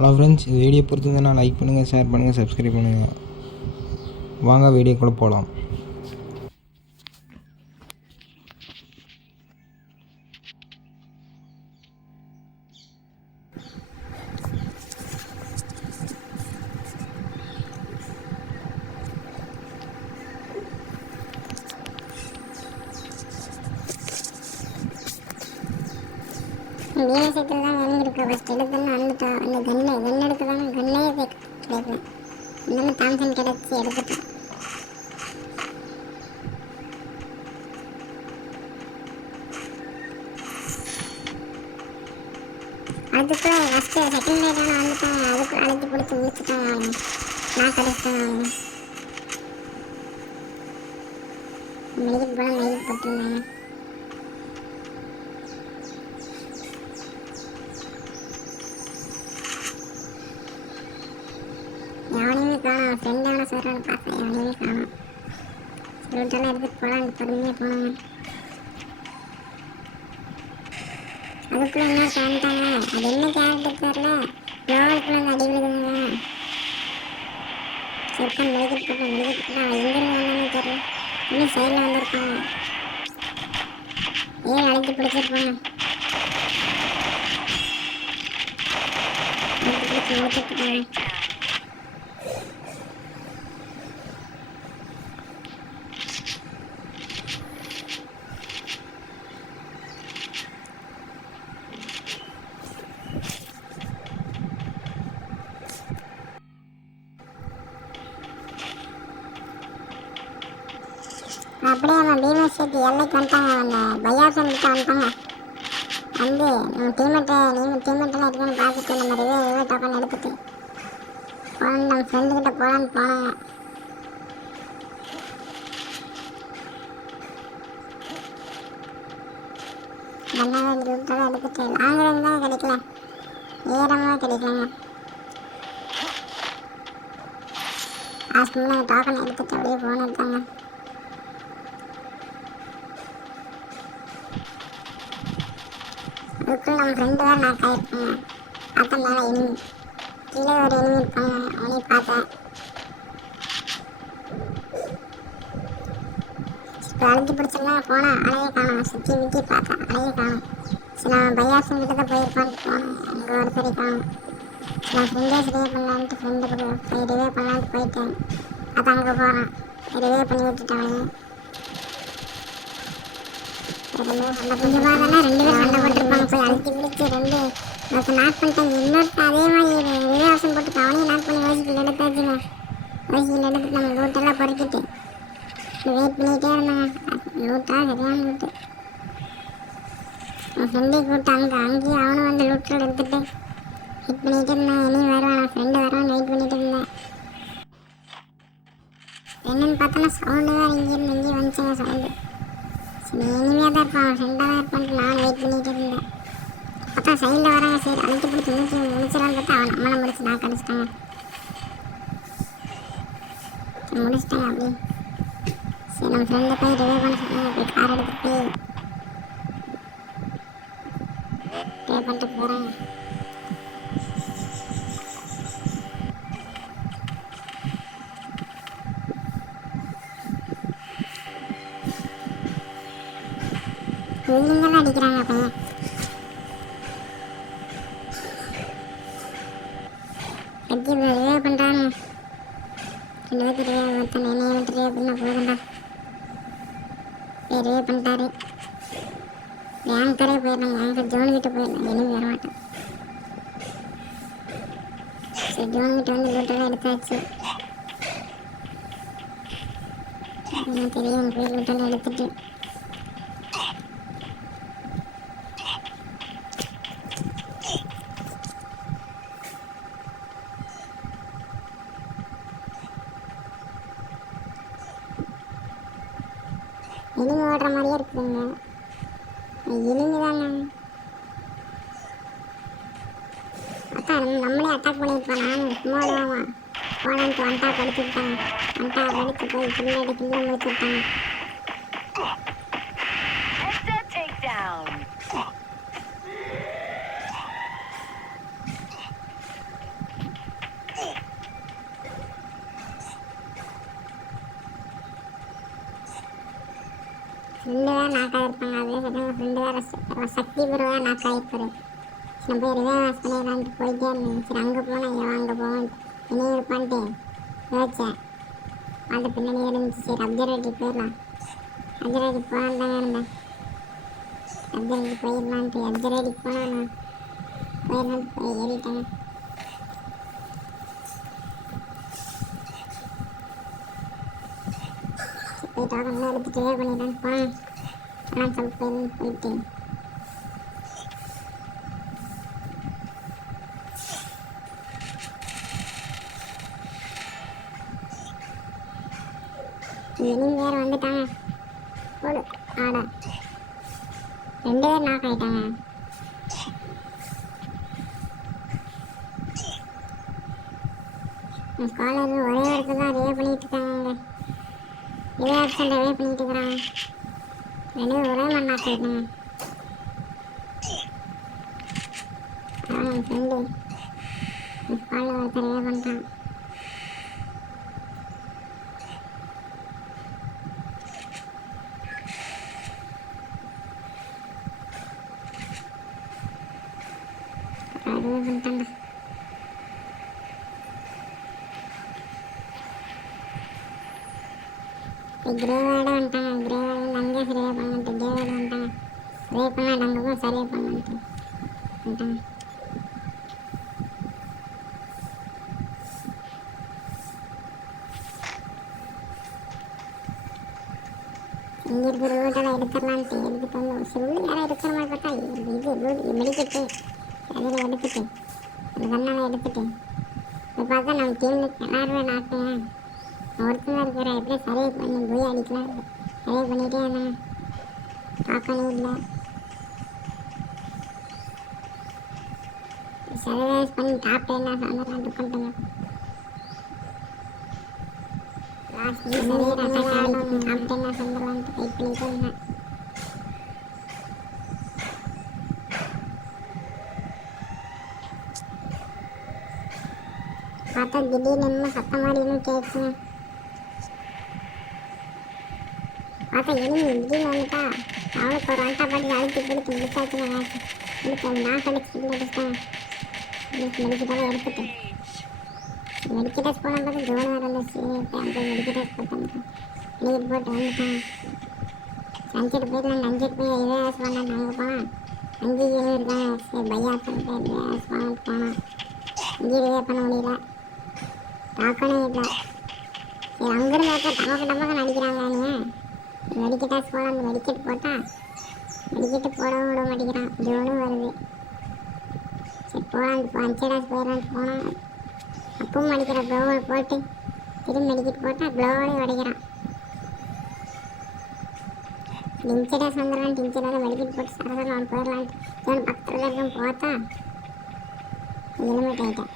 Hello friends, இந்த video பிடிச்சிருந்ததுன்னா like பண்ணுங்கள், ஷேர் பண்ணுங்கள், சப்ஸ்கிரைப் பண்ணுங்கள். வாங்க வீடியோக்குள்ளே போகலாம். மீனசத்தில் தான் வேணுங்கிருக்கா. ஃபஸ்ட் எடுத்தோன்னு அழுந்துட்டா. அந்த கன் எடுக்க தானே கண்ணையே கிடைக்கல. இன்னும் தாம்சன் கிடச்சி எடுத்துட்டான். அதுக்குள்ளே ஃபஸ்ட்டு செகண்ட் ரைட்டான வந்துட்டாங்க. அதுக்குள்ளே அழைச்சி பிடிச்சி முடிச்சுட்டாங்க. அவங்க நான் கிடச்சிட்டேன். அவங்க மெடிக்கல் போனால் மெடிக்கல் போட்டிருந்தாங்க. எவனையுமே காணும். ஃப்ரெண்ட் எவனை சொல்கிறான்னு பார்த்தேன். எவனையுமே காணும். ரூட்டெல்லாம் எடுத்துகிட்டு போகலான்னு பொறுமையாக போனாங்க. அதுக்குள்ளே என்ன வந்துட்டாங்க. அது என்ன கேரக்டர் தெரியல. லோவலுக்குள்ளே வந்து அடி விழுதுங்க. செருக்கன் மெடிக்கல் போட்டான். அவன் எங்கேருந்து வந்தானே தெரியல. இன்னும் சைடில் வந்திருக்காங்க. ஏன் அழைச்சி பிடிச்சிருப்பாங்க. அழைச்சி பிடிச்சி முடிச்சுட்டுருக்காங்க. அப்படியே அவன் பீமர் சேர்த்து எல்லைக்கு வந்துட்டாங்க. அவங்க பையாசன் கிட்ட வந்துட்டாங்க. வந்து நம்ம டீமெட்டெல்லாம் இருக்குன்னு பார்த்துட்டு நம்ம ரிவே டோக்கன் எடுத்துட்டு போகலான்னு நம்ம ஃப்ரெண்டுக்கிட்ட போகலான்னு போனாங்க. ரெண்டாவது ரூட்டெல்லாம் எடுத்துட்டு லாங் தான் கிடைக்கல. ஏறமாக கிடைக்கலங்க. ஹாஸ்பிட்டலில் டோக்கன் எடுத்துட்டு அப்படியே போனது தாங்க. அதுக்குள்ள நம்ம ஃப்ரெண்டு தான் நான் ஆயிருப்பாங்க. பார்த்தா மேலே எனிமி கீழே ஒரு எனிமி இருப்பாங்க. அவனையும் பார்த்தேன். இப்போ அழைச்சி பிடிச்சிருந்தா போனால் அலையே காணும். சுற்றி முற்றி பார்த்தேன். அலையே காணும். சரி நான் பையாசன் கிட்ட தான் போயிருப்பான்னு போனேன். அங்கே ஒரு சரி காணும். நான் ஃப்ரெண்டே ரிவே பண்ணலான்ட்டு ஃப்ரெண்டு போய் ரிவே பண்ணலான்ட்டு போயிட்டேன். அது அங்கே போகிறேன். ரிவே பண்ணி விட்டுட்டேன். கொஞ்சம் பார்த்தோன்னா 2 பேரும் சண்டை போட்டுருப்பாங்க. போய் அழுத்தி பிடிச்சி 2 ஒருத்தர் நாக் பண்ணிட்டாங்க. இன்னொருத்தர் அதே மாதிரி ரிவாசம் போட்டு அவனையும் நாக் பண்ணி ஓசிக்கில் எடுத்தாச்சுங்க. ஓசிக்கில் எடுத்துட்டு நம்ம லூட்டெல்லாம் பொறுக்கிட்டு வெயிட் பண்ணிகிட்டே இருந்தாங்க. லூட்டாக சரியான லூட்டு. என் ஃப்ரெண்டே கூப்பிட்டு அங்கேயும் அவனும் வந்து லூட்டில் எடுத்துட்டு வெயிட் பண்ணிகிட்டு இருந்தேன். இனியும் வருவான் ஃப்ரெண்டு வருவான்னு வெயிட் பண்ணிகிட்டு இருந்தேன். என்னென்னு பார்த்தோன்னா சவுண்டு தான் இங்கேருந்து இங்கேயும் வந்துச்சுங்க சவுண்டு. சரி இனிமையாக தான் இருப்பான், ஃப்ரெண்டாக தான் இருப்பான்ட்டு நானும் வெயிட் பண்ணிகிட்டு இருந்தேன். பார்த்தா சைடில் வராங்க. சரி அழைச்சி பிடிச்சி முடிச்சிடலான்னு பார்த்தா அவன் நம்மளை முடிச்சு நான் கிடச்சிட்டாங்க. முடிச்சிட்டாங்க அப்படியே. சரி நம்ம ஃப்ரெண்டை போய் ரிவே பண்ண சொன்னாங்க. போய் கார் எடுத்துகிட்டு போய் ரிவே பண்ணிட்டு போகிறாங்க. இவங்கெல்லாம் அடிக்கிறாங்க பையன். வெட்டி ரிவே பண்ணுறாங்க. 2 பேருக்கு ரிவே ஒருத்தன் என்னையை விட்டு ரிவே பண்ண போதுண்டா. போய் ரிவே பண்ணிட்டாரு. ஆங்கரே போயிடலாம். ஆங்கர் ஜோன் கிட்ட போயிடலாம். இனிமே வரமாட்டேன். சரி ஜோன் கிட்ட வந்து லூட்டெல்லாம் எடுத்தாச்சு. தெரியும் போய் லூட்டெல்லாம் எடுத்துட்டு எலிமி ஓடுற மாதிரியே இருக்குதுங்க. எலிமி தாங்க. அக்கா நம்மளே அட்டாக் பண்ணியிருப்போம். நானும் சும்மா விடுவாமா போனான்ட்டு ஒன் டாப் அடிச்சுட்டாங்க. ஒன் டாப் அடிச்சு போய் கில்ல முடிச்சுட்டாங்க. தான் நாக்காக இருப்பாங்க. அதே சொல்லுங்க ஃப்ரெண்டு வேறு சக்தி ப்ரோ தான் நாக்காகிருப்பாரு. சரி போய் ரிவைவ் பண்ணிடலான்ட்டு போயிட்டே இருந்தேன். சரி அங்கே போனேன் ஏன் அங்கே போவேன் இனியும் இருப்பான்ட்டு யோசிச்சேன். அந்த பின்னாடி இருந்துச்சு. சரி அப்சர்வேட்டரி போயிடலாம். அப்சர்வேட்டரி போகலான்னு தானே இருந்தேன். அப்சர்வேட்டரி போயிடலான்ட்டு அப்சர்வேட்டரி போனால் நான் போயிடலான்ட்டு போய் ஏறிட்டேன். போய் டோக்கன் எடுத்துட்டு ரிவைவ் பண்ணிடலான்னு போனேன். ஆனால் சொல்ல போயிட்டு இனியும் வேறு வந்துட்டாங்க. போடு ஆடா 2 பேர் நாக் ஆகிட்டாங்க. ஸ்காலர் ஒரே இடத்துல தான் ரிவே பண்ணிட்டு இருக்காங்க. ரிவே ஆப்ஷன் ரிவே பண்ணிட்டு இருக்கிறாங்க. 2 பேர் ஒரே மாதிரி நாக் ஆகிட்டாங்க. அதான் என் ஃப்ரெண்டு ஸ்காலர் ஒருத்தர் ரிவே பண்ணிட்டான். ரிவே பண்ணிட்டான்டா. கிரேவாட வந்துட்டாங்க. கிரேவாட அங்கே சரியாக பண்ணிட்டு கிரேவாட வந்துட்டாங்க. ரிவே பண்ணால் அங்கே சரியாக பண்ணிட்டு வந்துட்டாங்க. இங்கே இருக்கிற ரூட்டெல்லாம் எடுத்துடலான்ட்டு எடுத்துட்டு வந்து சொல்லி யாரும் எடுக்கிற மாதிரி பார்த்தா இது ரூட் மெடிக்கெட்டு அதில் எடுத்துட்டு அந்த கண்ணால் எடுத்துட்டு இப்போ பார்த்தா நம்ம டீமில் எல்லாருமே நாட்டேன் ஒருத்தங்க இருக்கிற எப்படியே சரியாக பண்ணி போய் அடிக்கலாம் சரியாக பண்ணிகிட்டே இருந்தாங்க. பார்க்கவே இல்லை. சர்வைஸ் பண்ணி டாப் 10 வந்துடலான்ட்டு பண்ணிட்டேங்க. லாஸ்ட் சரியாக டாப் 10 வந்துடலான்ட்டு வெயிட் பண்ணிகிட்டே இருந்தேன். பார்த்தா திடீர்னு என்ன சத்தம் மாதிரி இன்னும் கேட்குங்க. பார்த்தா எனிமி திடீர்னு வந்துட்டா அவளுக்கு ஒரு அண்டா பாட்டி அழுத்தி பிடிச்சி முடிச்சாச்சுங்க. மேட்ச் எனக்கு நான் கழிச்சு முடிச்சிட்டேன். மெடிக்கிட்டாலும் எடுத்துட்டேன். மெடிக்கிட்டஸ் போனால் பார்த்து ஜோன் வேறு இருந்துச்சு. இப்போ மெடிக்கிட்டஸ் போட்டேன். மெடிக்கிட்டு போட்டு வந்துட்டேன். அஞ்சிட்டு போயிடலாம். அஞ்சிட்டு போய் ரிவைஸ் பண்ணான். அங்கே போனால் 5 யூனிட் இருக்காங்க. சரி பையா பண்ணிட்டு ரிவைஸ் பண்ணான்னு போனால் 5 ரிவே பண்ண முடியல. தாக்கனே இல்லை. சரி அங்கிருந்து டமக்கு டமக்கு அடிக்கிறாங்க. நீங்கள் மெடிக்கெட்டாஸ் போனால் அந்த மெடிக்கெட் போட்டால் மெடிக்கெட்டு போடவும் விட மாட்டேங்கிறான். ஜோனும் வருது. சரி போகலான் இப்போ 5 டாஸ் போயிடலான்ட்டு போனால் அப்பவும் அடிக்கிற ப்ளோவை போட்டு திரும்பி மெடிக்கெட் போட்டால் ப்ளோவோடய உடைக்கிறான். டிஞ்சடாஸ் வந்துடலான் டிஞ்சடாக மெடிக்கெட் போட்டு சரசரம் அவன் போயிடலான்ட்டு ஜோன் பக்கத்தில் இருக்கும் பார்த்தா எலிமினேட் ஆகிட்டேன்.